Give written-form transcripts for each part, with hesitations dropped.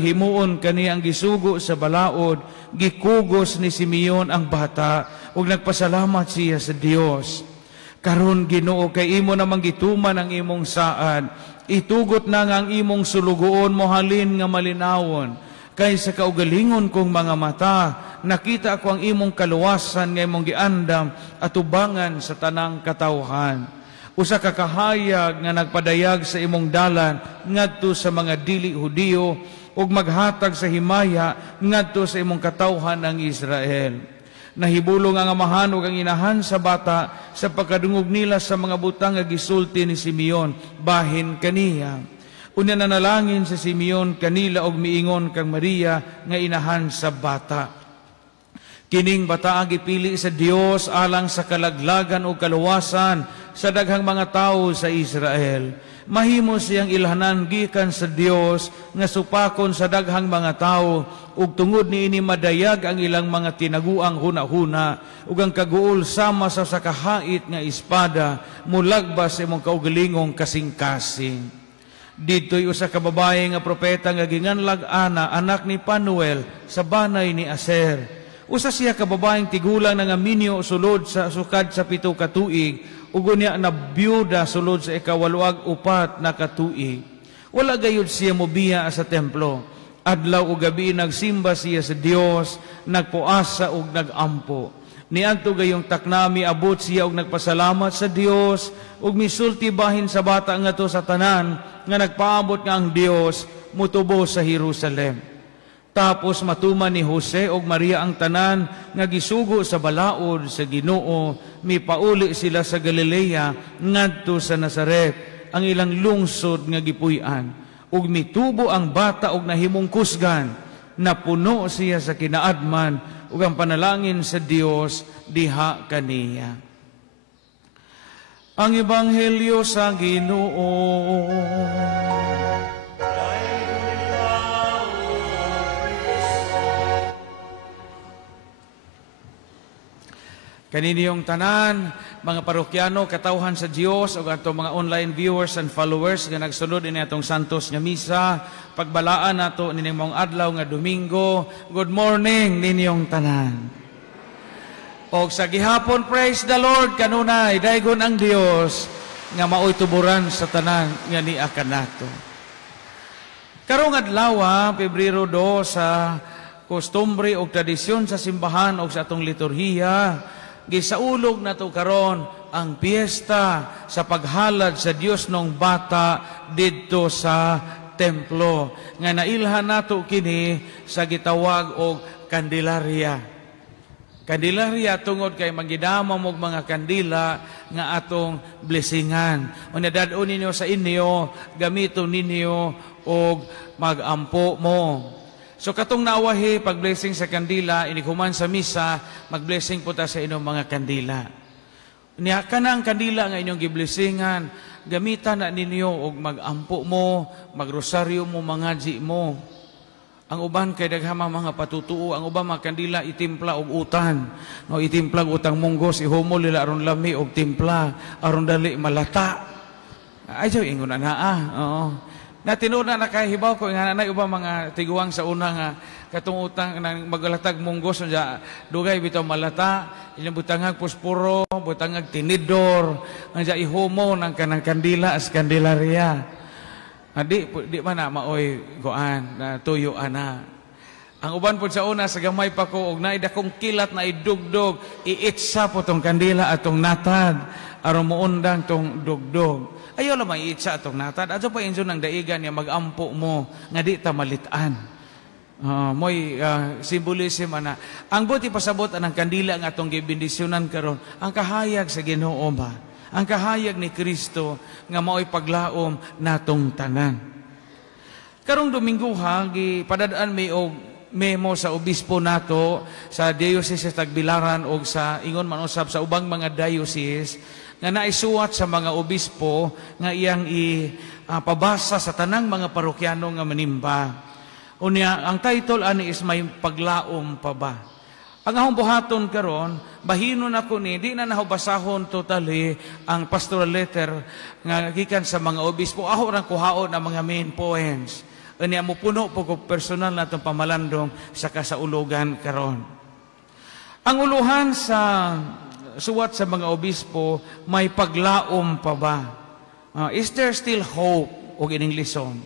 himuon kani ang gisugo sa balaod, gikugos ni Simeon ang bata, ug nagpasalamat siya sa Dios. Karon Ginoo, kay imo namang gituman ang imong saad, itugot na nga ang imong sulugoon mo halin nga malinawon. Kay sa kaugalingon kong mga mata, nakita ako ang imong kaluwasan nga imong giandam at ubangan sa tanang katawhan. Usa ka kahayag nga nagpadayag sa imong dalan ngadto sa mga dili Hudiyo ug maghatag sa himaya ngadto sa imong katawhan ang Israel. Nahibulong ang amahan ug ang inahan sa bata sa pagkadungog nila sa mga butang nga gisulti ni Simeon bahin kaniya. Unya nanalangin si Simeon kanila og miingon kang Maria nga inahan sa bata. Kining bata ang gipili sa Dios alang sa kalaglagan o kaluwasan sa daghang mga tawo sa Israel. Mahimo siyang ilhanan gikan sa Dios nga supakon sa daghang mga tawo ug tungod niini madayag ang ilang mga tinaguang huna-huna ug ang kaguol sama sa kahait nga espada mulagbas sa imong kaugalingong kasing-kasing. Dito'y usa ka babae nga propeta nga ginganlag Ana, anak ni Panuel sa banay ni Aser. Usa siya ka babaeng tigulang nga minyo sulod sa sukad sa 7 ka tuig ug unya na byuda sulod sa 8 na katuig. Wala gayud siya mobiya sa templo. Adlaw ug gabi nagsimba siya sa Dios, nagpuasa ug nagampo. Niadto gayong taknami abot siya ug nagpasalamat sa Dios ug misulti bahin sa bata ngadto sa tanan nga nagpaabot nga ang Dios mutubo sa Jerusalem. Tapos matuman ni Jose ug Maria ang tanan nga gisugo sa balaod sa Ginoo, mipauli sila sa Galilea ngadto sa Nazaret, ang ilang lungsod nga gipuy-an. Ug mitubo ang bata ug nahimong kusgan, napuno siya sa kinaadman ug ang panalangin sa Dios diha kaniya. Ang Ebanghelyo sa Ginoo. Kaninyong tanan, mga parokyano, katawhan sa Dios o atong mga online viewers and followers nga nagsulod ini atong santos nga misa, pagbalaan nato nining mong adlaw nga Domingo. Good morning ninyong tanan. O sa gihapon, praise the Lord kanunay, daygon ang Dios nga maoy tuburan sa tanan nga niakan nato. Karong adlaw, Pebrero 2, sa kostumbre o tradisyon sa simbahan o sa atong liturhiya, gisaulog na to karon ang piyesta sa paghalad sa Dios nung bata didto sa templo nga nailhan nato kini sa gitawag og Candelaria. Candelaria tungod kay magidama og mga kandila nga atong blessingan. Unya dadon ninyo sa inyo, gamiton ninyo og magampo mo. So katong nawahi pag-blessing sa kandila, inikuman sa misa, mag-blessing po ta sa inyong mga kandila. Niya ka na ang kandila nga inyong giblessingan, gamitan na ninyo og mag-ampo mo, magrosaryo mo, mangaji mo. Ang uban kay daghang mga patutuo, ang uban mga kandila itimpla og utan. No, itimpla og utang munggos, ihumol nila aron lami og timpla, aron dali malata. Ay, ingon na oo. Na tinuod na nakahibaw ko nga nanay uba mga tiguang sa una nga katong utang nang maglatag munggos unya dugay bitaw malata ilang butangag pusporo butangag tinidor unya ihumo nang kanang kandila as Candelaria di man na maoy goan na tuyo ana ang uban pud sa una sa gamay pa ko og naay dakong kilat na idugdog iitsa po tong kandila atong natad aron muundang tong dugdog. Ayaw lang maiitsa atong natad. Ato pa inso ng daigan niya magampo mo nga di ta malitan. Mo'y simbolism ana. Ang buti pasabot anang kandila nga atong gibindisyonan karon, ang kahayag sa Ginoo ba? Ang kahayag ni Kristo nga mao'y paglaom natong tanan. Karong Domingo gipadadaan may og memo sa obispo nato sa diocese sa Tagbilaran o sa ingon man usab sa ubang mga diocese nga naisuwat sa mga obispo nga iyang ipabasa sa tanang mga parokyano nga manimba. Unya, ang title ani is may paglaom pa ba? Ang akong buhaton karon, bahinon ako ni, di na nahubasahon totally ang pastoral letter nga gikan sa mga obispo. Ako rang kuhaon ang mga main points. Unya mo puno po ko personal na itong pamalandong sa kasaulugan karon. Ang uluhan sa suwat sa mga obispo, may paglaom pa ba? Is there still hope? O ining lison.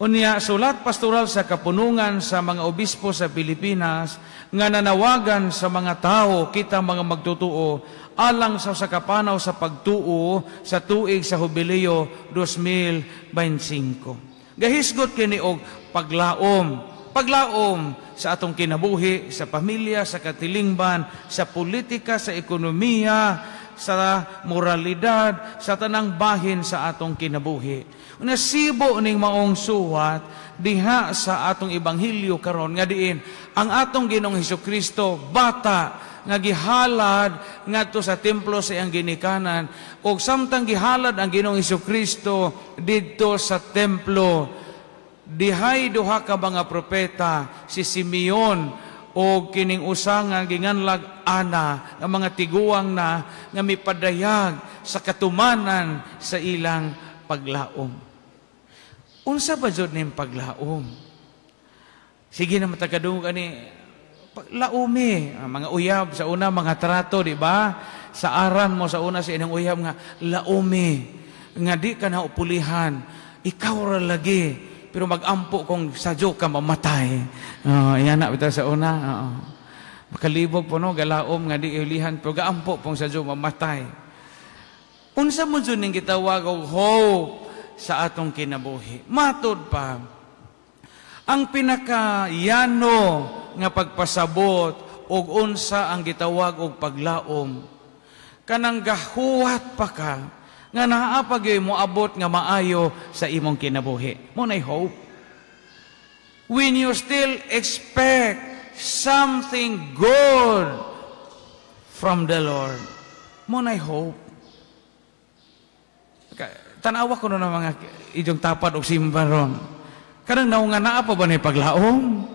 Unya, sulat pastoral sa kapunungan sa mga obispo sa Pilipinas nga nanawagan sa mga tao, kita mga magtutuo, alang sa kapanaw sa pagtuo sa tuig sa Jubileo 2025. Gahisgot kini og paglaom. Paglaom sa atong kinabuhi, sa pamilya, sa katilingban, sa politika, sa ekonomiya, sa moralidad, sa tanang bahin sa atong kinabuhi. Nasibo ning maong suwat diha sa atong ebanghelyo karon nga diin ang atong Ginoong Hesukristo bata nga gihalad ngadto sa templo sa iyang ginikanan ug samtang gihalad ang Ginoong Hesukristo didto sa templo dihay duha ka mga propeta si Simeon o kining usa nga ginganlag Ana nga mga tiguang na nga mipadayag sa katumanan sa ilang paglaom. Unsa ba jud ning paglaom? Sige na matagdung ani laumi, mga uyab sa una mga trato, di ba? Sa aran mo sa una sa inyong uyab nga laumi, nga di ka na upulihan, ikaw ra lagi, pero magampo kung sadyo ka mamatay. Yan na bitaw sa una. Makalibog po no, galaom nga di ulihan, pero gaampo pong sadyo mamatay. Unsa mo jud ning gitawag og hope sa atong kinabuhi. Matod pa, ang pinakayano nga pagpasabot og unsa ang gitawag og paglaom, kanang gahuwat pa ka, nga naapag mo abot nga maayo sa imong kinabuhi. Munay hope. When you still expect something good from the Lord, munay hope. Tanawa ko na mga idyong tapad o simbaron. Kanang naunga na pa ba na paglaom?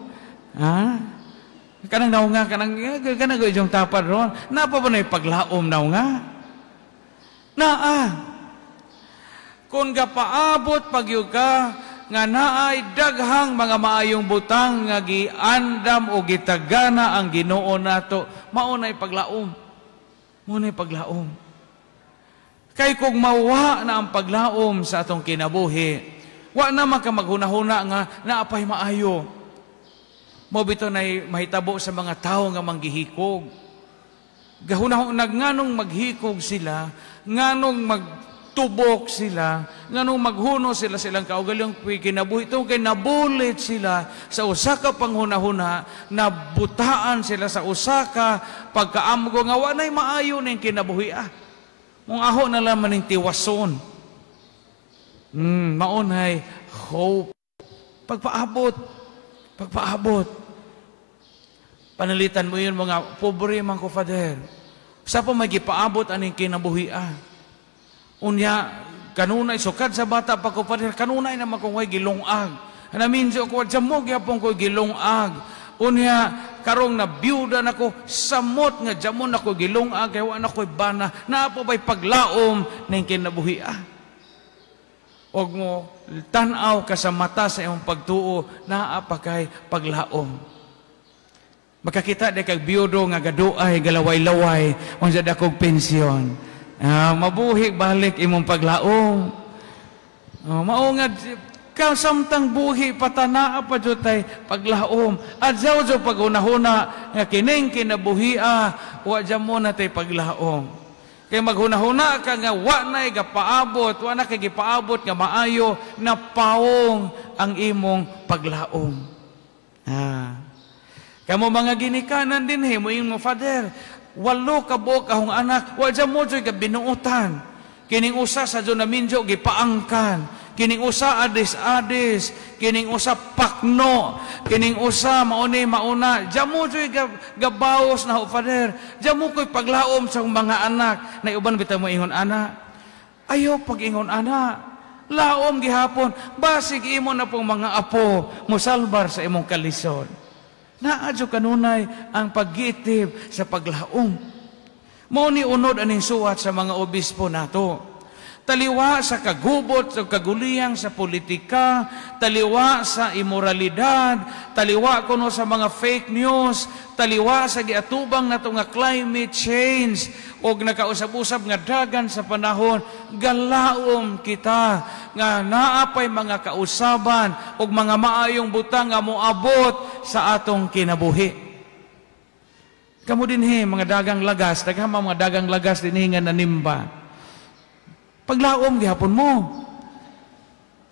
Ha? Kanang naunga, kanang idyong tapad ron. Na pa ba na paglaom naunga? Kung gapaabot pagyug ka, nga naay daghang mga maayong butang nga giandam o gitagana ang Ginoo nato, maunay paglaom. Maunay paglaom. Kay kung mawa na ang paglaom sa atong kinabuhi, wa na man ka maghunahuna nga naapay maayo. Mo bito na mahitabo sa mga tao nga manggihikog. Nganong maghikog sila, nganong magtubok sila, nganong maghuno sila silang kaugalingong kinabuhi. Ito kay nabulit sila sa usa ka panghunahuna, nabutaan sila sa usa ka pagkaamgo nga wa nay maayo ning kinabuhi. Kung aho na lang maning tiwason. Maunay hope. Pagpaabot. Panalitan mo yun mga pobre man ko, Father. Sa pa magipaabot aning kinabuhi. Unya, kanunay, sukad sa bata pa ko, Father, kanunay naman kung way gilungag. Hanaminso ko, dyan gyapon ko gilungag. Unya, karong na biyuda nako, samot nga jamon ako gilungag, kaya wala ako'y bana, naapo ba'y paglaom na yung kinabuhi. Huwag mo, tanaw ka sa mata sa iyong pagtuo, naapa kay paglaom. Makakita di kag biyudo nga gaduay, galaway-laway, kung sa dakog pensyon. Mabuhi balik imong paglaom. Maungad, samtang buhi patanaa pa jutay paglaom. At jaw paghunahuna nga kining kinabuhia, wa dyan mo na tay paglaom. Kaya maghunahuna ka nga wa na'y gapaabot, wa na kay gipaabot nga maayo, na paong ang imong paglaom. Kaya mo mga ginikanan din, mo yung Father, 8 kabuok ahong anak, wa dyan mo dyan ka binuutan. Kining usa sa dyan naminjo, gipaangkan. Kining usa adis-adis, kining usa pakno, kining usa mauna. Jamo joy gabaos na Father. Jamo ko'y paglaom sa mga anak. Na uban bitaw mo ingon ana. Ayaw pag-ingon ana. Laom gihapon. Basig imo na pong mga apo mosalbar sa imong kalisod. Naadyo kanunay ang paggitib sa paglaom. Mao ni unod aning suwat sa mga obispo nato. Taliwa sa kagubot, sa kaguliyang sa politika, taliwa sa imoralidad, taliwa kuno sa mga fake news, taliwa sa giatubang nato nga climate change, og nakausab-usab nga dagan sa panahon, galaom kita nga naapay mga kausaban og mga maayong butang nga moabot sa atong kinabuhi. Kamu dinhi mga dagang lagas, daghang mga dagang lagas dinhi nga nanimba. Paglaom gihapon mo.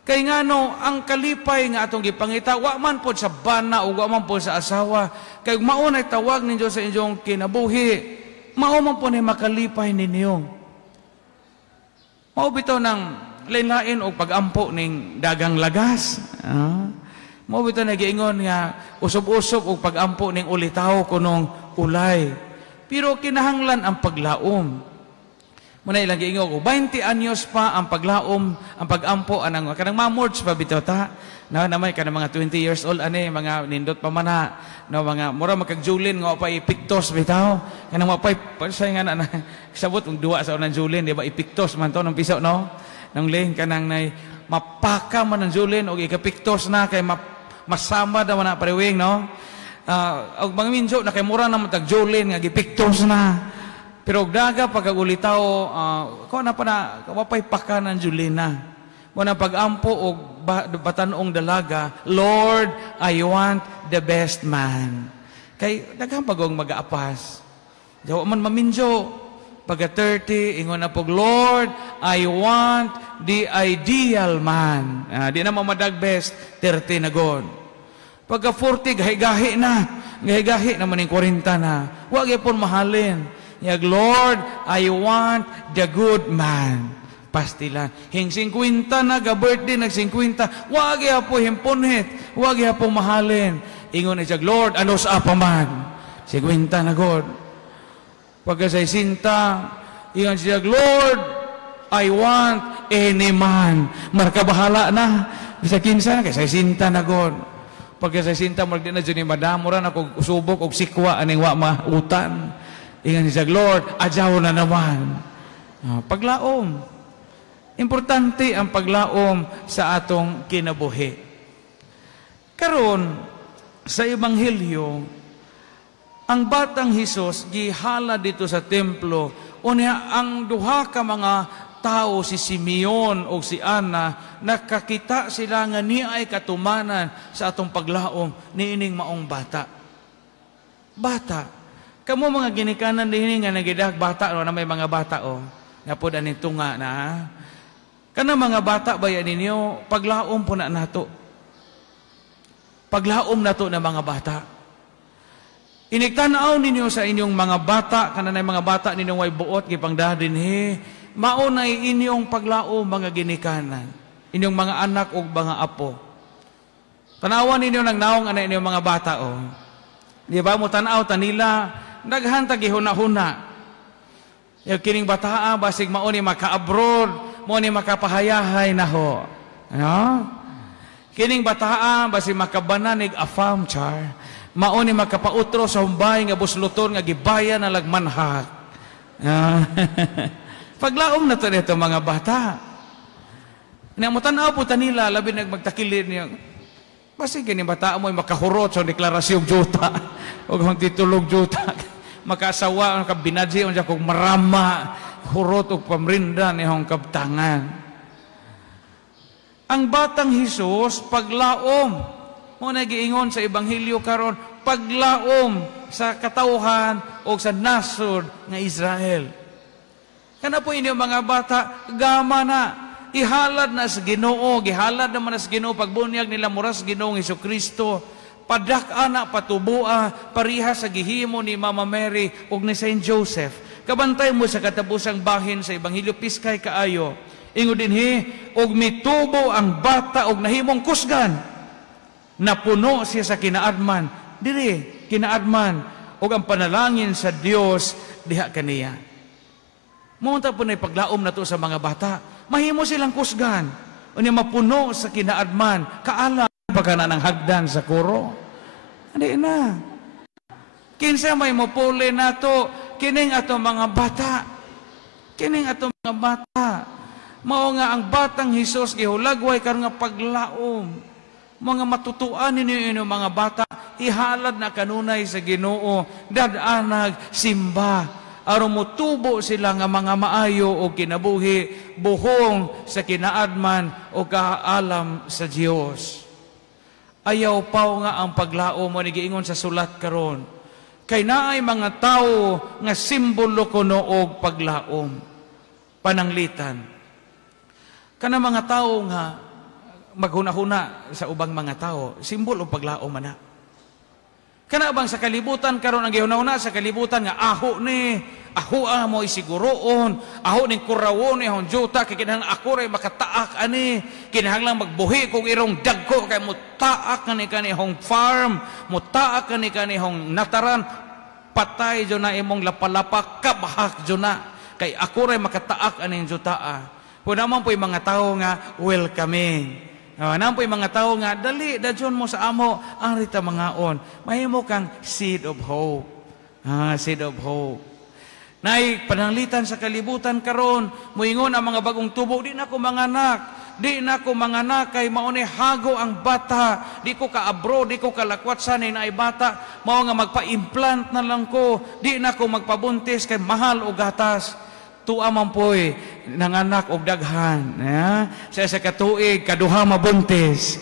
Kay ngano ang kalipay nga atong gipangita wa man pod sa bana o wa man pod sa asawa. Kay mao nay tawag ninyo sa inyong kinabuhi. Mao man po ni makalipay ninyo. Mao bitaw ng lain-lain og pagampo ning dagang lagas. Mao bitaw nagiingon nga usob-usob og pagampo ning ulitaw kunong ulay. Pero kinahanglan ang paglaom. Muna ilang giingon ko, 20 anyos pa ang paglaom, ang pagampo, anang kanang mamords pa bitaw ta. Na naman kanang mga 20 years old ani, mga nindot pa man na, no, mga mura magkagjulin nga pa ipiktos bitaw. Kanang mapay pasay nga na sabot ang duwa sa unang julin, di ba ipiktos man to nang piso no. Nang ling kanang nay mapaka man ang julin og ikapiktos na kay masama daw na parewing no. Og mga minjo na kay mura na matagjulin nga gipiktos na. Pero daga pagagulitaw, kung na pa na, wapay pakanan Julina. Muna pagampo o batanong dalaga, Lord, I want the best man. Kay daghang pagong mag-aapas. Jawa man maminjo, pagka 30, ingon na pog, Lord, I want the ideal man. Di na mamadag best, 30 na god. Pagka 40, gahi-gahi na. Gahi-gahi naman yung 40 na. Huwag yapon mahalin. Yag, Lord, I want the good man. Pastilan. Hing 50 na, ga-birthday, nag-50. Huwag yapo himpunhit. Huwag yapo mahalin. Ingon na siya, Lord, ano sa apa man? 50 na, God. Pagka sa 60, ingon siya, Lord, I want any man. Markabahala na. Sa 15 na, kaya sa 60 na, God. Pagka sa 60, maragdi na dyan ni Madam, mura na kung usubok o sikwa, aning wa mautan. Ingan siya, Lord, adyaw na naman. Paglaom. Importante ang paglaom sa atong kinabuhi. Karon sa Ebanghelyo, ang batang Hesus gihala dito sa templo, unya ang duha ka mga tao, si Simeon o si Ana, nakakita sila nga niya ay katumanan sa atong paglaom niining maong bata. Bata. Kamu mga ginikanan din nga nagidag bata no na may mga bata o. Napod aning tunga na. Kana mga bata bayan ninyo paglaom po na nato. Paglaom nato na mga bata. Iniktan-aw ninyo sa inyong mga bata kana na mga bata ninyong way buot gipangdah dinhi. Mao nay inyong paglaom mga ginikanan. Inyong mga anak o mga apo. Tanawan ninyo nang naong ana inyong mga bata o. Di ba mo tanaw tanila daghan ta gihuna-huna. Yung kining bataa basig mao ni maka-abroad, mao ni makapahayahay na ho. Ano? Kining bataa basig makabananig afam char, mao ni makapautro sa humbay nga busluton nga gibaya na lagmanhak. Paglaom na to nito mga bata. Namutanaw po tanila labi nagmagtakilid niya. Basig kining bataa mo makahurot sa deklarasyong juta o kung titulog juta. Makasawa, makabinadji, unsa kong marama, hurot o pamrinda ni hong kabtangan. Ang batang Hesus, paglaom, mo nagiingon sa Ebanghelyo karon, paglaom sa katawhan o sa nasod nga Israel. Kana po inyo mga bata, gama na, ihalad na sa Ginoo, gihalad naman na sa Ginoo, pagbunyag nila mura sa Ginoong Hesukristo, padak-ana, patubua, pariha sa gihimo ni Mama Mary ug ni Saint Joseph. Kabantay mo sa katabusang bahin sa Ebanghelyo piskay kaayo. Ingon dinhi, ug mitubo ang bata ug nahimong kusgan. Napuno siya sa kinaadman. Diri, kinaadman ug ang panalangin sa Dios diha kaniya. Munta po na paglaom na to sa mga bata. Mahimo silang kusgan. Unya mapuno sa kinaadman. Kaala pagkana ng hagdan sa kuro. Hindi na. Kinsa may mupuli na to, kining ato mga bata. Kining ato mga bata. Mao nga ang batang Hesus gihulagway karon nga paglaom. Mga matutuan ninyo mga bata, ihalad na kanunay sa Ginoo, dadanag, simba, aron motubo sila nga mga maayo o kinabuhi, buhong sa kinaadman o kaalam sa Dios. Ayaw pao nga ang paglaom mo giingon sa sulat karon. Kay naay mga tao nga simbolo kuno og paglaom. Pananglitan. Kana mga tao nga maghuna-huna sa ubang mga tao, simbolo og paglaom man na. Kana bang sa kalibutan karon ang gihuna-huna sa kalibutan nga aho ni, aho mo isiguroon, aho ning kurawon ni hon juta kay kinahanglan ako ray makataak ani, kinahanglan magbuhi kog irong dagko kay mutaak kani hong farm, mutaak kani hong nataran, patay jo na imong lapalapak kabahak jo na kay ako ray makataak ani jutaa. Pud naman po yung mga tao nga welcoming. Naman po yung mga tao nga, dali, dadyon mo sa amo, ang rita mangaon. Mahimo kang seed of hope. Seed of hope. Nay, pananglitan sa kalibutan karon, muingon ang mga bagong tubo, di na ko manganak. Di na ko manganak, kay mauni hago ang bata. Di ko ka-abro, di ko kalakwat sanay na ay bata. Mao nga magpa-implant na lang ko. Di na ko magpabuntis, kay mahal o gatas. Tuwa man po'y nanganak og daghan. Sa katuig, kaduha mabuntis.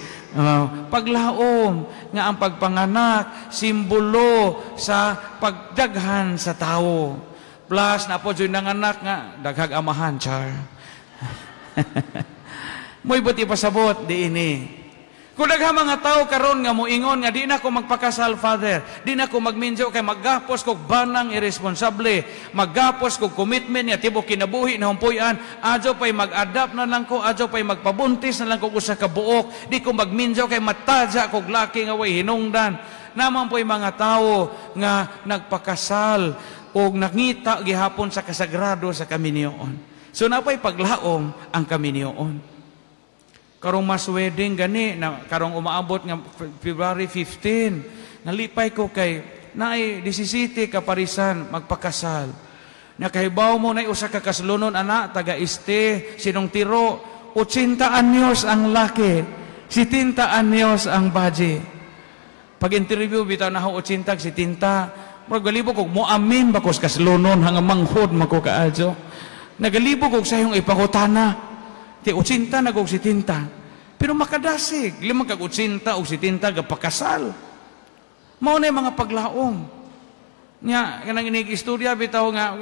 Paglaom nga ang pagpanganak, simbolo sa pagdaghan sa tao. Plus, na po dyan nanganak nga, daghag amahan, char. Mo'y buti pasabot, di ini. Kung dagha mga tao karon nga moingon nga di na ko magpakasal, Father, di na ko magminjo kay maggapos kog banang irresponsable, maggapos kog commitment nga tibok kinabuhi na humpuyan, adyo pay mag-adapt na lang ko, adyo pay magpabuntis na lang ko usa ka buok, di ko magminjo kay matadya kog laki nga way hinungdan. Naman po'y mga tao nga nagpakasal o nangita gihapon sa kasagrado sa kaminyoon. So napay paglaom ang kaminyoon. Karong mas wedding gani na karong umaabot nga February 15, nalipay ko kay naay 17 ka parisan magpakasal. Nakahibaw mo na usa ka kaslunon anak taga Este, sinong tiro 80 anyos ang laki, 70 anyos ang baji. Pag interview bitaw na ho 80 70, murag galibo kog moamin ba kos kaslunon hanga manghod mako kaadyo. Nagalibo kog sa yung ipangutana. Ti 80 na kog 70. Pero makadasig, 5 kag 80 o 70 gapakasal. Mao na mga paglaom. Nya kanang inig-istorya bitaw nga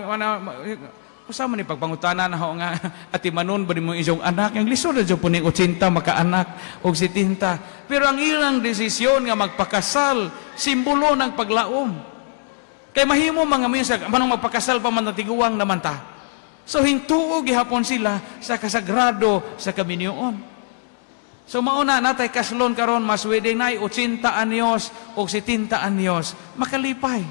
usama ni pagpangutana na ho nga ati manon ba mo inyong anak ang lisod na jud po ni 80 makaanak og 70. Pero ang ilang desisyon nga magpakasal simbolo ng paglaom. Kay mahimo mga minsan manong magpakasal pa man natiguang naman ta. So hintuo gihapon sila sa kasagrado sa kaminyoon. So mauna natay kaslon karon mas wedding nay 80 anyos o 70 anyos makalipay.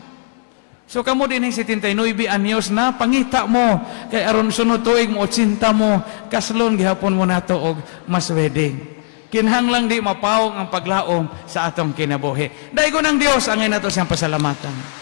So kamo din 79 anyos na pangita mo kay aron sunod tuig mo 80 mo kaslon gihapon mo nato og mas wedding. Kinahanglang di mapawong ang paglaom sa atong kinabuhi. Daigo ng Dios angay nato siyang pasalamatan.